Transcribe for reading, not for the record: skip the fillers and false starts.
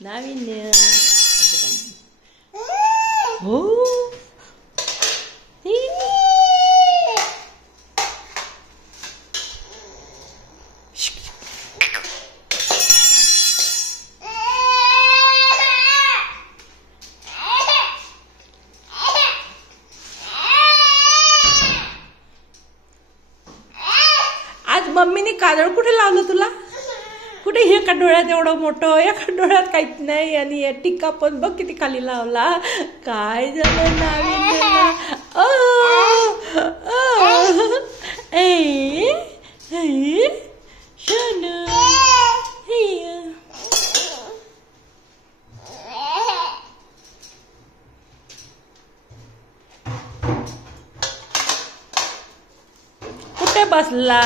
नाविन्य हो आज मम्मीने काजळ कुठे लावलं तुला? कुठे? एका डोळ्यात एवढं मोठं, एका डोळ्यात काहीच नाही, आणि टिक्का पण बघ किती खाली लावला. काय झालं नाविन्यला? शोनू कुठे बसला?